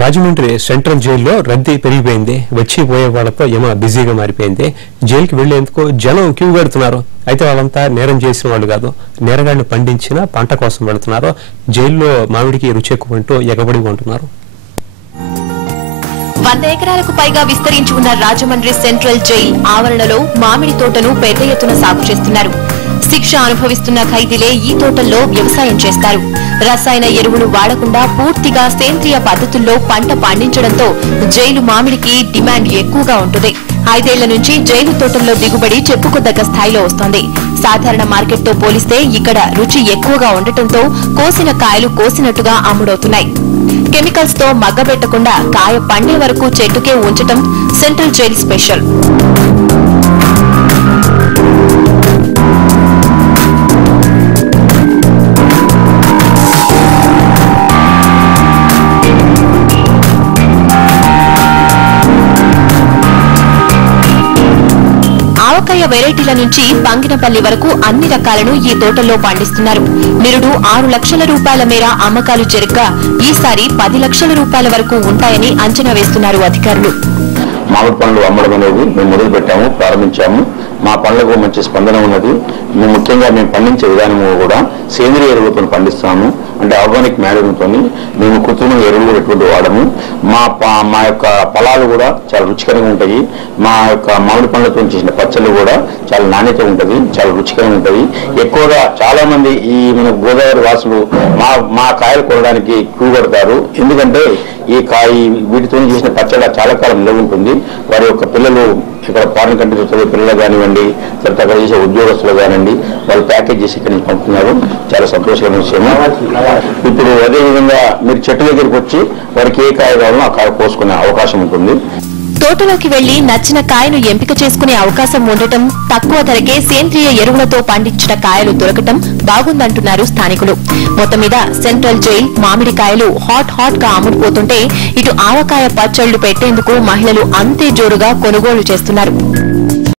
Rajahmundry central జైల్లో రద్దీ పెరిగిపోయింది. వచ్చి పోయే వాళ్లతో ఏమో బిజీగా మారిపోయింది. జైలుకి వెళ్లేందుకు జనం క్యూ కడుతున్నారు. అయితే వాళ్ళంతా నేరం చేసిన వాళ్ళు కాదు, నేరగాళ్లు పండించిన పంట కోసం వెళుతున్నారు. జైల్లో మామిడికి రుచి ఎక్కువ అంటూ ఎగబడి ఉంటున్నారు. 100 ఎకరాలకు పైగా విస్తరించి ఉన్న రాజమండ్రి సెంట్రల్ జైల్ ఆవరణలో మామిడి తోటను పెద్ద ఎత్తున సాగు చేస్తున్నారు. శిక్ష అనుభవిస్తున్న ఖైదీలే ఈ తోటల్లో వ్యవసాయం చేస్తారు. రసాయన ఎరువులు వాడకుండా పూర్తిగా సేంద్రియ పద్ధతుల్లో పంట పండించడంతో జైలు మామిడికి డిమాండ్ ఎక్కువగా ఉంటుంది. 5 ఏళ్ల నుంచి జైలు తోటల్లో దిగుబడి చెప్పుకోదగ్గ స్థాయిలో వస్తోంది. సాధారణ మార్కెట్తో పోలిస్తే ఇక్కడ రుచి ఎక్కువగా ఉండటంతో కోసిన కాయలు కోసినట్టుగా అమ్ముడవుతున్నాయి. కెమికల్స్ తో మగ్గబెట్టకుండా కాయ పండే వరకు చెట్టుకే ఉంచటం సెంట్రల్ జైల్ స్పెషల్. ఆవకాయ వెరైటీల నుంచి పంగినపల్లి వరకు అన్ని రకాలను ఈ తోటల్లో పండిస్తున్నారు. నిరుడు 6 లక్షల రూపాయల మేర అమ్మకాలు జరగ్గా ఈసారి 10 లక్షల రూపాయల వరకు ఉంటాయని అంచనా వేస్తున్నారు అధికారులు. మామిడి పండ్లు అమ్మడం అనేది మేము మొదలు పెట్టాము, ప్రారంభించాము. మా పండ్లకు మంచి స్పందన ఉన్నది. ముఖ్యంగా మేము పండించే విధానము కూడా సేంద్రియ ఎరువులతో పండిస్తాము. అంటే ఆర్గానిక్ మ్యానర్తో మేము కృత్రిమ ఎరువులు ఎటువంటి వాడము. మా యొక్క ఫలాలు కూడా చాలా రుచికరంగా ఉంటాయి. మా యొక్క మామిడి పండ్లతో చేసిన పచ్చళ్ళు కూడా చాలా నాణ్యత ఉంటుంది, చాలా రుచికరంగా ఉంటుంది. ఎక్కువగా చాలా మంది ఈ మన గోదావరి వాసులు మా కాయలు కొనడానికి క్యూ కడతారు. ఎందుకంటే వీటితో చేసిన పచ్చడి చాలా కాలం నిలవ ఉంటుంది. వారి యొక్క పిల్లలు ఇక్కడ ఫారిన్ కంట్రీస్ చదివే పిల్లలు కానివ్వండి, తర్వాత అక్కడ చేసే ఉద్యోగస్తులు కానివ్వండి, వాళ్ళు ప్యాకేజ్ చేసి ఇక్కడి నుంచి పంపుతున్నారు. చాలా సంతోషకరమైన విషయం. ఇప్పుడు అదేవిధంగా మీరు చెట్టు దగ్గరికి వచ్చి వారికి ఏ కాయ కావాలో ఆ కాయ కోసుకునే అవకాశం ఉంటుంది. తోటలోకి వెళ్లి నచ్చిన కాయను ఎంపిక చేసుకునే అవకాశం ఉండటం, తక్కువ ధరకే సేంద్రియ ఎరువులతో పండించిన కాయలు దొరకటం బాగుందంటున్నారు స్థానికులు. మొత్తం మీద సెంట్రల్ జైల్ మామిడికాయలు హాట్ గా అమ్ముడుపోతుంటే ఇటు ఆవకాయ పచ్చళ్లు పెట్టేందుకు మహిళలు అంతే జోరుగా కొనుగోలు చేస్తున్నారు.